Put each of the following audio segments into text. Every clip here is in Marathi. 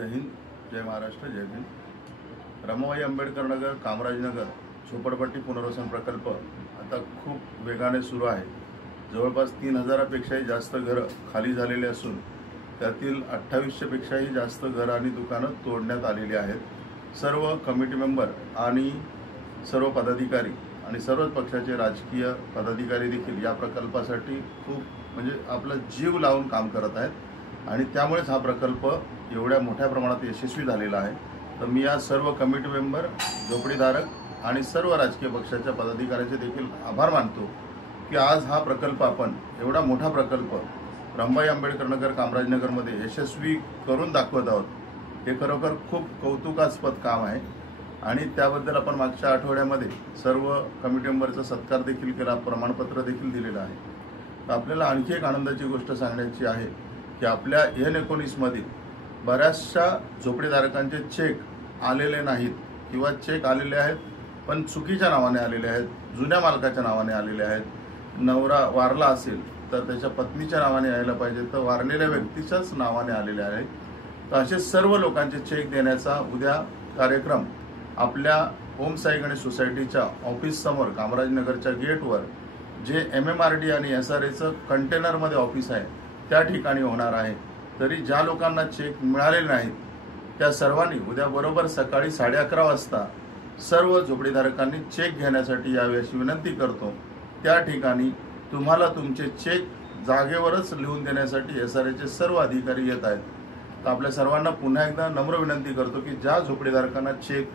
जय हिंद, जय महाराष्ट्र, जय भीम। रमाबाई आंबेडकर नगर, कामराजनगर झोपडपट्टी पुनर्वसन प्रकल्प आता खूप वेगाने सुरू आहे। जवळपास 3000पेक्षाही जास्त घरं खाली झालेली असून त्यातील 2800 पेक्षाही जास्त घरं आणि दुकानं तोडण्यात आलेली आहेत। सर्व कमिटी मेंबर आणि सर्व पदाधिकारी आणि सर्वच पक्षाचे राजकीय पदाधिकारी देखील या प्रकल्पासाठी खूप आपला जीव लावून काम करत आहेत आणि त्यामुळेच हा प्रकल्प एवढ्या मोठ्या प्रमाणात यशस्वी झालेला आहे। तर मी या सर्व कमिटी मेंबर, झोपडीधारक आणि सर्व राजकीय पक्षाच्या पदाधिकाऱ्यांचे देखील आभार मानतो की आज हा प्रकल्प आपण एवढा मोठा प्रकल्प रमाबाई आंबेडकर नगर, कामराजनगरमध्ये यशस्वी करून दाखवत आहोत। हे खरोखर खूप कौतुकास्पद काम आहे आणि त्याबद्दल आपण मागच्या आठवड्यामध्ये सर्व कमिटी मेंबरचा सत्कार देखील केला, प्रमाणपत्र देखील दिलेलं आहे। तर आपल्याला आणखी एक आनंदाची गोष्ट सांगण्याची आहे की आपल्या N19 मधील बऱ्याचशा झोपडीधारकांचे चेक आलेले नाहीत किंवा चेक आलेले आहेत पण चुकीच्या नावाने आलेले आहेत, जुन्या मालकाच्या नावाने आलेले आहेत। नवरा वारला असेल तर त्याच्या पत्नीच्या नावाने यायला पाहिजे, तर वारलेल्या व्यक्तीच्याच नावाने आलेले आहेत। तर असे सर्व लोकांचे चेक देण्याचा उद्या कार्यक्रम आपल्या ओम साई गणेश सोसायटीच्या ऑफिस समोर कामराजनगरच्या गेटवर जे MMRD आणि SRAचं कंटेनरमध्ये ऑफिस आहे त्या ठिकाणी होणार आहे। तरी ज्या लोकांना चेक मिळालेले नाहीत त्या सर्वांनी उद्या बरोबर सकाळी 11:30 वाजता सर्व झोपडीधारकांनी चेक घेण्यासाठी यावी अशी विनंती करतो। त्या ठिकाणी तुम्हाला तुमचे चेक जागेवरच लिहून देण्यासाठी SRAचे सर्व अधिकारी येत आहेत। तर आपल्या सर्वांना पुन्हा एकदा नम्र विनंती करतो की ज्या झोपडीधारकांना चेक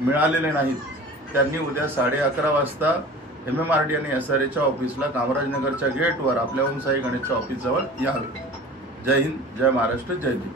मिळालेले नाहीत त्यांनी उद्या 11:30 वाजता MMRD आणि SRAच्या ऑफिसला कामराजनगरच्या गेटवर आपल्या ओम साई गणेशच्या ऑफिस जवळ यावे। जय हिंद, जय महाराष्ट्र, जय भीम।